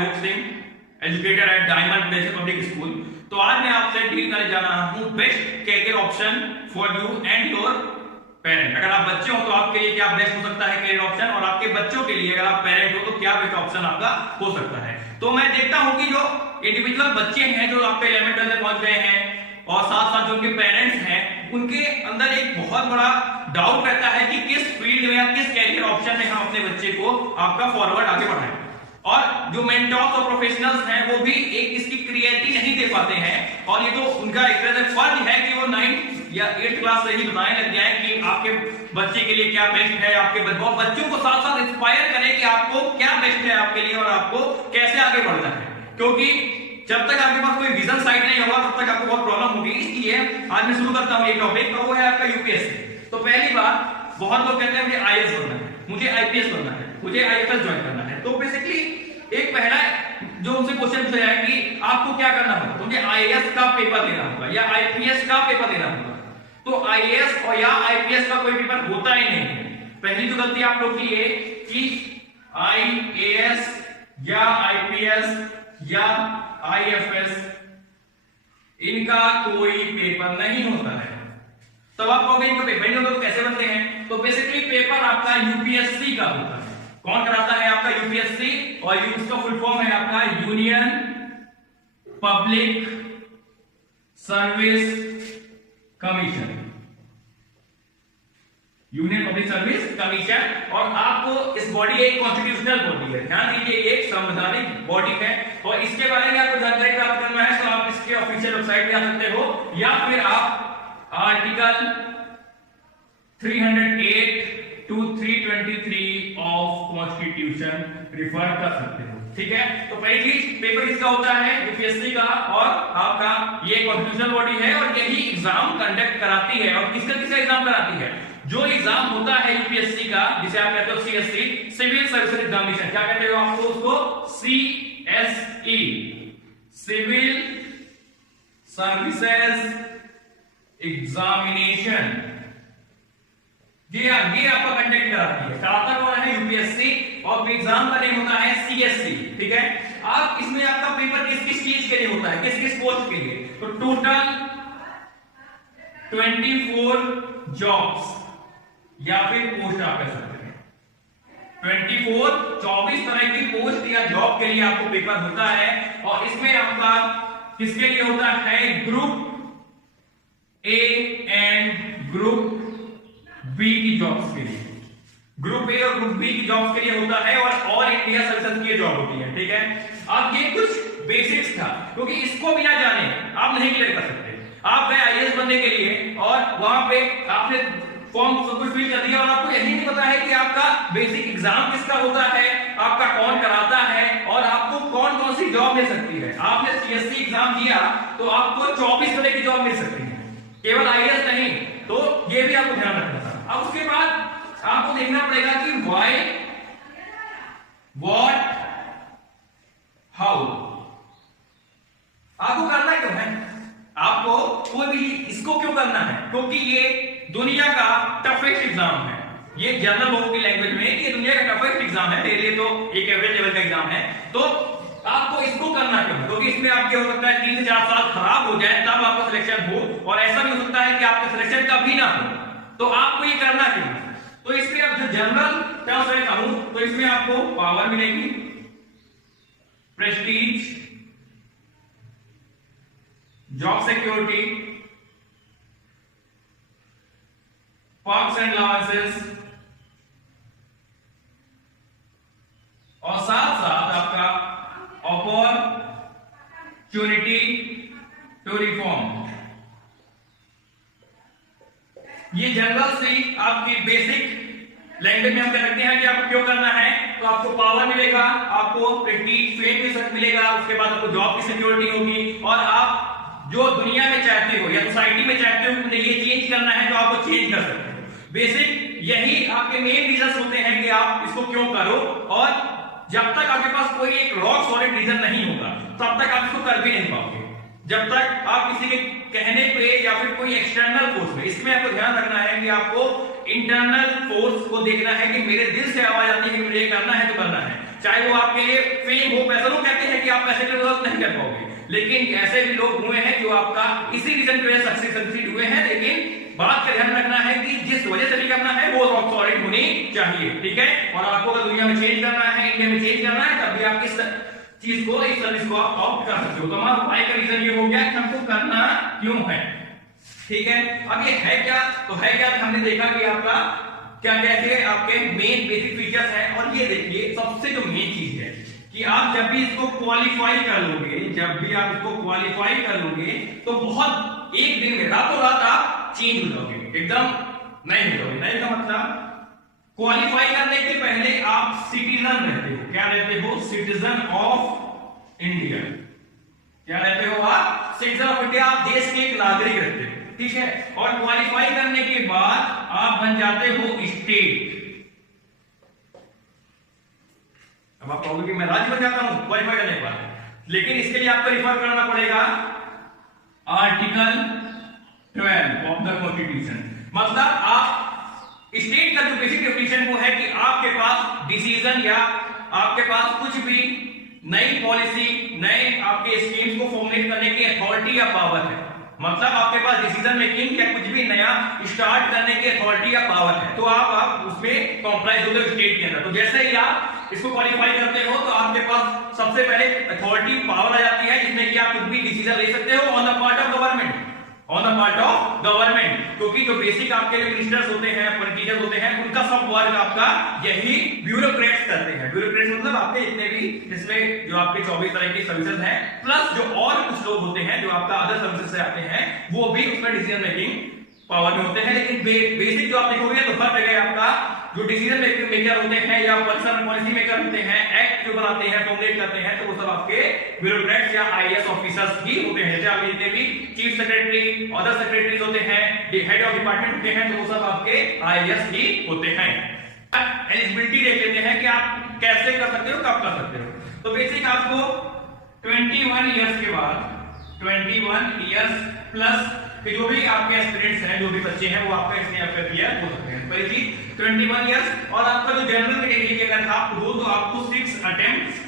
रूप Singh, educator at Diamond National Public School. तो आज मैं आपसे डील करने जा रहा हूं best career option for you and your parent. अगर आप बच्चे हो तो आपके लिए क्या बेस्ट हो सकता है कैरियर ऑप्शन, और आपके बच्चों के लिए अगर आप पेरेंट हो तो क्या बेस्ट ऑप्शन आपका हो सकता है। तो मैं देखता हूं कि जो इंडिविजुअल बच्चे हैं जो आपके 11th में पहुंच गए हैं और साथ साथ जो उनके पेरेंट्स हैं उनके अंदर एक बहुत बड़ा डाउट रहता है कि किस फील्ड में या किस कैरियर ऑप्शन में हम अपने बच्चे को आपका फॉरवर्ड आगे बढ़ाएं। और जो मेंटर्स और प्रोफेशनल्स हैं वो भी एक इसकी क्लियरिटी नहीं दे पाते हैं, और ये तो उनका एक तरह से फर्ज है कि वो 9th या 8th क्लास से ही बताने लग जाए कि आपके बच्चे के लिए क्या बेस्ट है, आपके बच्चों को साथ साथ इंस्पायर करें कि आपको क्या बेस्ट है आपके लिए और आपको कैसे आगे बढ़ना है। क्योंकि जब तक आपके पास कोई विजन साइड नहीं होगा तब तक आपको बहुत प्रॉब्लम होगी। इसलिए आज मैं शुरू करता हूं एक टॉपिक, वो है आपका यूपीएससी। तो पहली बात, बहुत लोग कहते हैं मुझे आईएएस बनना है, मुझे आईपीएस बनना है, मुझे आईएफएस ज्वाइन करना है। तो बेसिकली एक पहला जो उनसे क्वेश्चन पूछा है कि आपको क्या करना होगा, तो मुझे आईएएस का पेपर देना होगा या आईपीएस का पेपर देना होगा। तो आईएएस और या आईपीएस का कोई पेपर होता ही नहीं है। पहली तो गलती आप लोग की है कि आईएएस या आईपीएस या आईएफएस इनका कोई पेपर नहीं होता है। तब आप कहोगे इनका पेपर नहीं होता तो कैसे बनते हैं? तो बेसिकली पेपर आपका यूपीएससी का होता है। कौन कराता है? आपका यूपीएससी, और उसका फुल फॉर्म है आपका union public service commission, union public service commission. और आपको इस बॉडी एक कॉन्स्टिट्यूशनल बॉडी है, ध्यान दीजिए एक संवैधानिक बॉडी है, और इसके बारे में आपको जानकारी प्राप्त करना है तो आप इसके ऑफिशियल वेबसाइट पे जा सकते हो, या फिर आप article 308 to 323 of constitution refer कर सकते हो। ठीक है, तो पहली चीज पेपर किसका होता है? यूपीएससी का, और आपका ये कॉन्स्टिट्यूशनल बॉडी है और यही एग्जाम कंडक्ट कराती है। और किसका एग्जाम कराती है? जो एग्जाम होता है यूपीएससी का, जिसे आप कहते हो सीएससी, सिविल सर्विसेज एग्जामिनेशन। क्या कहते हो आपको उसको? CSE, civil services examination. ये आपका कंडक्ट कराती है। कराता कौन है? यूपीएससी, और एग्जाम का नेम होता है सीएससी। ठीक है, आप इसमें आपका पेपर किस किस चीज के लिए होता है, किस किस पोस्ट के लिए? तो टोटल 24 जॉब्स या फिर पोस्ट आप कह सकते हैं। 24 तरह की पोस्ट या जॉब के लिए आपको पेपर होता है, और इसमें आपका किसके लिए होता है? Group A and group B की जॉब्स के लिए। ग्रुप ए और ग्रुप बी की जॉब्स के लिए होता है, और ऑल इंडिया सर्विसेज की जॉब होती है। ठीक है, अब ये कुछ बेसिक्स था, क्योंकि इसको बिना जाने आप नहीं क्लियर कर सकते। आप गए आईएएस बनने के लिए और वहां पे आपने फॉर्म सब कुछ फिल कर दिया, और आपको यही नहीं पता है कि आपका बेसिक एग्जाम किसका होता है, आपका कौन कराता है, और आपको कौन कौन सी जॉब मिल सकती है। आपने सीएससी एग्जाम दिया तो आपको 24 तरह की जॉब मिल सकती है, केवल आईएएस नहीं। तो ये भी आपको ध्यान रखना था। अब उसके बाद आपको देखना पड़ेगा कि व्हाई, व्हाट, हाउ। आपको करना क्यों है? आपको कोई भी इसको क्यों करना है? क्योंकि ये दुनिया का टफेस्ट एग्जाम है। ये जनरल लोगों की लैंग्वेज में ये दुनिया का टफेस्ट एग्जाम है, तेरे लिए तो एक एवरेज लेवल का एग्जाम है। तो आपको इसको करना क्यों है? क्योंकि इसमें आपके हो सकता है 3 से 4 साल खराब हो जाए तब आपका सिलेक्शन हो, और ऐसा भी हो सकता है कि आपका सिलेक्शन कभी ना हो। तो आपको ये करना क्यों है? तो इसमें अब जो जनरल टर्म्स में कहूं तो इसमें आपको पावर मिलेगी, Prestige, job security, perks and allowances, और साथ साथ आपका अपॉर्चुनिटी टू रिफॉर्म। ये जनरल से आपकी बेसिक लैंग्वेज में हम कह सकते हैं कि आपको क्यों करना है। तो आपको पावर मिलेगा, आपको प्रेस्टीज, फेम मिलेगा, उसके बाद आपको जॉब की सिक्योरिटी होगी, और आप जो दुनिया में चाहते हो या सोसाइटी में चाहते हो कि ये चेंज करना है तो आपको चेंज कर सकते हो। बेसिक यही आपके मेन रीजन होते हैं कि आप इसको क्यों करो, और जब तक आपके पास कोई एक रॉक सॉलिड रीजन नहीं होगा तब तक आप इसको कर भी नहीं पाओगे। जब तक आप किसी के कहने पे या फिर कोई एक्सटर्नल फोर्स में, इसमें आपको ध्यान रखना है कि आपको इंटरनल फोर्स को देखना है कि मेरे दिल से आवाज आती है कि मुझे करना है तो करना है। चाहे वो आपके लिए फेम हो, पैसा। लोग कहते हैं कि आप पैसे के लिए नहीं कर पाओगे, लेकिन ऐसे भी लोग हुए हैं जो आपका इसी रीजन की वजह से सक्सीड हुए हैं। लेकिन बात का ध्यान रखना है कि जिस वजह से भी करना है वो रॉक सॉलिड होनी चाहिए, ठीक है। और आपको अगर दुनिया में चेंज करना है, इंडिया में चेंज करना है, तब भी आप इस चीज को, इस सर्विस को आप ऑप्ट कर सकते हो। तो हमारा व्हाई का रीजन ये हो गया कि हमको करना क्यों है, ठीक है। अब ये है क्या, तो है क्या कि हमने देखा कि आपका क्या क्या है, आपके मेन बेसिक फीचर्स हैं। और ये देखिए सबसे जो मेन चीज है कि आप जब भी इसको क्वालिफाई कर लोगे, जब भी आप इसको क्वालिफाई कर लोगे तो बहुत एक दिन में रातों रात आप चेंज हो जाओगे, एकदम नहीं हो जाओगे। नहीं का मतलब क्वालिफाई करने के पहले आप सिटीजन रहते हो। क्या रहते हो? Citizen of India. क्या रहते हो आप? Citizen of India. आप देश के एक नागरिक रहते हो, ठीक है। और क्वालिफाई करने के बाद आप बन जाते हो स्टेट। अब आप कहोगे कि मैं राज्य बन जाता हूं क्वालिफाई करने के बाद, लेकिन इसके लिए आपको रिफर करना पड़ेगा आर्टिकल 12 ऑफ द कॉन्स्टिट्यूशन। मतलब आप स्टेट का जो बेसिक डेफिनेशन वो है कि आपके पास डिसीजन या आपके पास कुछ भी नई पॉलिसी, नए आपके स्कीम्स को फॉर्मुलेट करने की अथॉरिटी या पावर है। मतलब आपके पास डिसीजन मेकिंग या कुछ भी नया स्टार्ट करने की अथॉरिटी या पावर है, तो आप उसमें कॉम्प्लाइज होते हो स्टेट के अंदर। तो जैसे ही आप इसको क्वालिफाई करते हो तो आपके पास सबसे पहले अथॉरिटी पावर आ जाती है, जिसमें कि आप कुछ भी डिसीजन ले सकते हो on the part of government, on the part of government. क्योंकि जो बेसिक आपके जो मिनिस्टर्स होते हैं, पॉलिटिशियंस होते हैं, उनका सब वर्क आपका यही ब्यूरोक्रेट्स करते हैं। ब्यूरोक्रेट्स मतलब आपके जितने भी इसमें जो आपके 24 तरह की सर्विसेज हैं, प्लस जो और कुछ लोग होते हैं जो आपका अदर सर्विसेज से आते हैं, वो भी उसमें डिसीजन मेकिंग पावर में होते हैं। लेकिन बेसिक जो आप देखोगे तो हर जगह आपका जो डिसीजन मेकर होते हैं या पॉलिसी मेकर होते हैं, एक्ट जो बनाते हैं, फॉर्मुलेट करते हैं, तो वो सब आपके ब्यूरोक्रेट्स या आईएएस ऑफिसर्स ही होते हैं। जैसे आप जितने भी चीफ सेक्रेटरी, अदर सेक्रेटरीज होते हैं, हेड ऑफ डिपार्टमेंट होते हैं, तो वो सब आपके आईएएस ही होते हैं। एलिजिबिलिटी देख लेते हैं कि आप कैसे कर सकते हो, कब कर सकते हो। तो बेसिक आपको 21 इयर्स के बाद, 21 इयर्स प्लस कि जो भी आपके एस्पिरेंट्स हैं, जो भी बच्चे हैं, वो आपका इसमें आपका क्लियर हो सकते हैं। पहली चीज 21 इयर्स। और आपका जो जनरल कैटेगरी के अगर आप हो तो आपको 6 अटेम्प्ट्स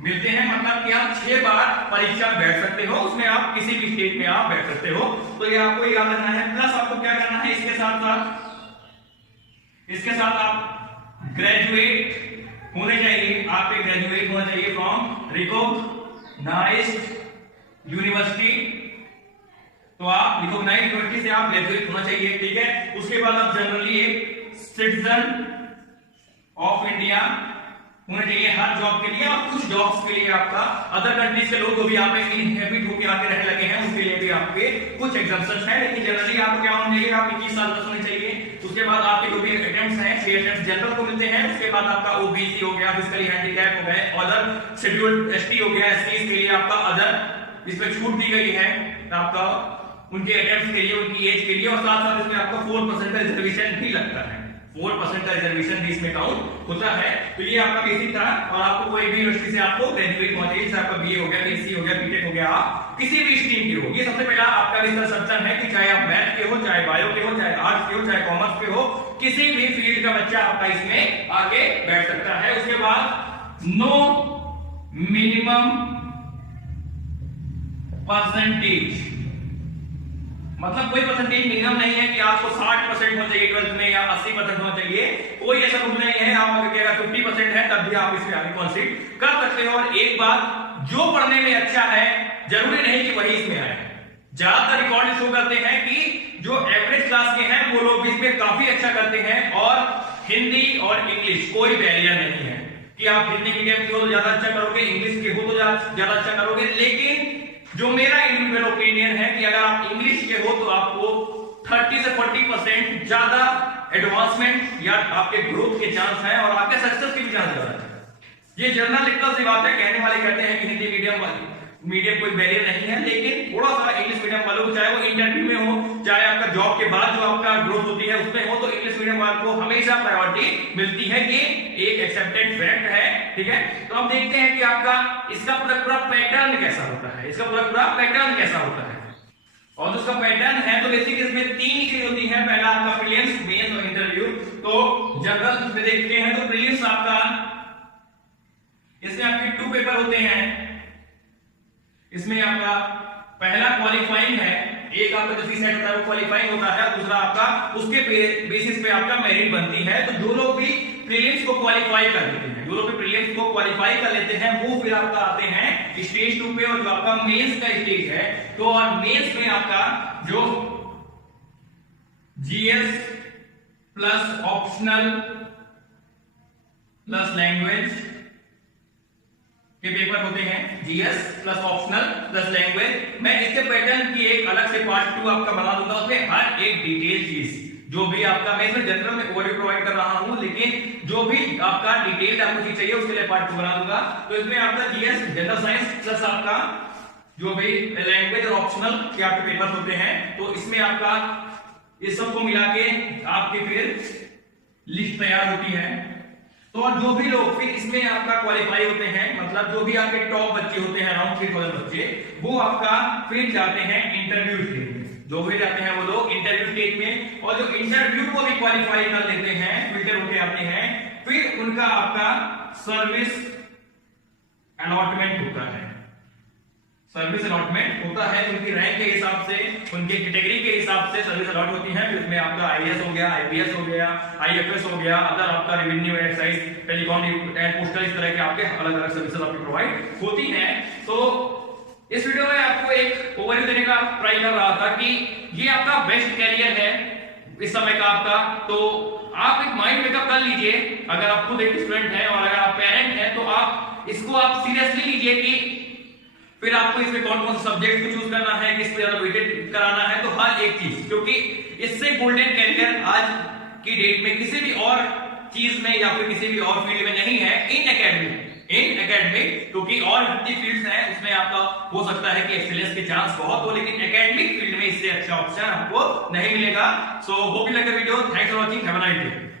मिलते हैं। मतलब कि आप 6 बार परीक्षा बैठ सकते हो, उसमें आप किसी भी स्टेट में आप बैठ सकते हो। तो ये आपको याद रखना है। प्लस आपको क्या करना है, इसके साथ आप ग्रेजुएट होने चाहिए। आप एक ग्रेजुएट होना चाहिए फ्रॉम रिकॉग्नाइज्ड यूनिवर्सिटी। तो आप रिकॉग्नाइज्ड यूनिवर्सिटी से आप ग्रेजुएट होना चाहिए, ठीक है। उसके बाद आप जनरली एक सिटीजन ऑफ इंडिया होना चाहिए हर जॉब के लिए। और कुछ जॉब्स के लिए आपका अदर कंट्रीज के लोग जो भी आप इनहेबिट होकर आके रहने लगे हैं, उसके लिए भी आपके कुछ एग्जाम्पशंस हैं। लेकिन जनरली आपको क्या होना चाहिए, आप 21 साल तक होने चाहिए। उसके बाद आपके जो भी अटेम्प्ट्स हैं, 6 अटेम्प्ट्स जनरल को मिलते हैं। उसके बाद आपका ओबीसी हो गया, फिजिकली हैंडीकैप हो गए, अदर शेड्यूल्ड एसटी हो गया, एसटी के लिए आपका अदर इसमें छूट दी गई है आपका उनके अटेम्प्ट्स के लिए, उनकी एज के लिए। और साथ साथ इसमें आपका 4% का रिजर्वेशन भी लगता है। 4% का रिजर्वेशन भी इसमें काउंट होता है। तो ये आपका बेसिक था। और आपको कोई भी यूनिवर्सिटी से आपको ग्रेजुएट होना चाहिए, जैसे आपका बीए हो गया, बीएससी हो गया, बीटेक हो गया, आप किसी भी स्ट्रीम के हो। ये सबसे पहला आपका रिसर्च है कि चाहे आप मैथ के हो, चाहे बायो के हो, चाहे आर्ट्स के हो, चाहे कॉमर्स के हो, किसी भी फील्ड का बच्चा आपका इसमें आगे बैठ सकता है। उसके बाद नो मिनिमम परसेंटेज, मतलब कोई परसेंटेज मिनिमम नहीं है कि आपको 60% होना चाहिए 12th में या 80% होना चाहिए। कोई ऐसा रूल नहीं है। आप अगर 50% है तब भी आप इसमें आगे कॉन्सीड कर सकते हो। और एक बात, जो पढ़ने में अच्छा है जरूरी नहीं कि वही इसमें आए। ज्यादातर रिकॉर्ड शो करते हैं कि जो एवरेज क्लास के हैं वो लोग भी इसमें काफी अच्छा करते हैं। और हिंदी और इंग्लिश कोई बैरियर नहीं है कि आप हिंदी मीडियम के हो तो ज्यादा अच्छा करोगे, इंग्लिश के हो तो ज्यादा अच्छा करोगे। लेकिन जो मेरा इंडिविजुअल ओपिनियन है कि अगर आप इंग्लिश के हो तो आपको 30 से 40% ज्यादा एडवांसमेंट या आपके ग्रोथ के चांस हैं और आपके सक्सेस के भी चांस ज्यादा है। ये जनरल लिटरल सी बात है। कहने वाले कहते हैं कि हिंदी मीडियम कोई बैरियर नहीं है, लेकिन थोड़ा सा इंग्लिश मीडियम वालों को, चाहे वो इंटरव्यू में हो, चाहे आपका जॉब के बाद जो आपका ग्रोथ होती है उसमें हो, तो इंग्लिश मीडियम वालों को हमेशा प्रायोरिटी मिलती है। ये एक एक्सेप्टेड फैक्ट है, ठीक है। तो अब देखते हैं कि आपका इसका पूरा पैटर्न कैसा होता है, इसका पूरा पैटर्न कैसा होता है। और उसका पैटर्न है तो बेसिक इसमें 3 चीज होती है। पहला आपका प्रीलिम्स, मेंस और इंटरव्यू। तो जनरल में देखते हैं तो प्रीलिम्स आपका इसमें आपके 2 पेपर होते हैं। इसमें आपका पहला क्वालिफाइंग है, एक आपका जो सेट होता है वो क्वालिफाइंग होता है, दूसरा आपका उसके बेसिस पे आपका मेरिट बनती है। तो जो लोग भी प्रीलिम्स को क्वालिफाई कर लेते हैं, जो लोग भी प्रीलिम्स को क्वालिफाई कर लेते हैं, वो फिर आपका आते हैं स्टेज 2 पे, और जो आपका मेंस का स्टेज है, तो और मेंस में आपका जो GS plus optional plus language के पेपर होते हैं, GS plus optional plus language. मैं इसके पैटर्न की एक अलग से पार्ट 2 आपका बना दूंगा, उसमें हर एक डिटेल चीज जो भी आपका, मैं इसमें जनरल में ओवरव्यू प्रोवाइड कर रहा हूं, लेकिन जो भी आपका डिटेल आपको चीज चाहिए उसके लिए पार्ट 2 बना दूंगा। तो इसमें आपका जीएस जनरल साइंस प्लस आपका जो भी लैंग्वेज और ऑप्शनल के आपके पेपर होते हैं, तो इसमें आपका इस सबको मिला के आपकी फिर लिस्ट तैयार होती है। तो और जो भी लोग फिर इसमें आपका क्वालिफाई होते हैं, मतलब जो भी आपके टॉप बच्चे होते हैं, अराउंड 3000 बच्चे, वो आपका फिर जाते हैं इंटरव्यू स्टेज में। जो भी जाते हैं वो लोग इंटरव्यू स्टेज में, और जो इंटरव्यू को भी क्वालिफाई कर लेते हैं, फिल्टर होके आते हैं, फिर उनका आपका सर्विस अलॉटमेंट होता है। सर्विस अलॉटमेंट होता है, उनकी रैंक के हिसाब से, उनके कैटेगरी के हिसाब से सर्विस अलॉट होती है। उसमें आपका आईएएस हो गया, आईपीएस हो गया, आईएफएस हो गया, अदर आपका revenue, excise, telecom and postal, इस तरह के आपके अलग अलग सर्विसेज आपकी प्रोवाइड होती हैं। तो इस वीडियो में आपको एक ओवरव्यू देने का ट्राई कर रहा था कि ये आपका बेस्ट कैरियर है इस समय का आपका। तो आप एक माइंड मेकअप कर लीजिए, अगर आप खुद एक स्टूडेंट हैं और अगर आप पेरेंट हैं, तो आप इसको आप सीरियसली लीजिए कि फिर आपको इसमें कौन कौन से सब्जेक्ट को चूज करना है, किस पे ज्यादा वेटेड कराना है, तो हर एक चीज, क्योंकि इससे गोल्डन कैरियर आज की डेट में किसी भी और चीज में या फिर किसी भी और फील्ड में नहीं है इन एकेडमिक, क्योंकि और जितनी फील्ड्स हैं उसमें आपका हो सकता है कि एक्सीलेंस के चांस बहुत हो, लेकिन एकेडमिक फील्ड में इससे अच्छा ऑप्शन आपको नहीं मिलेगा। So hope you like the video, thanks for watching, have a nice day.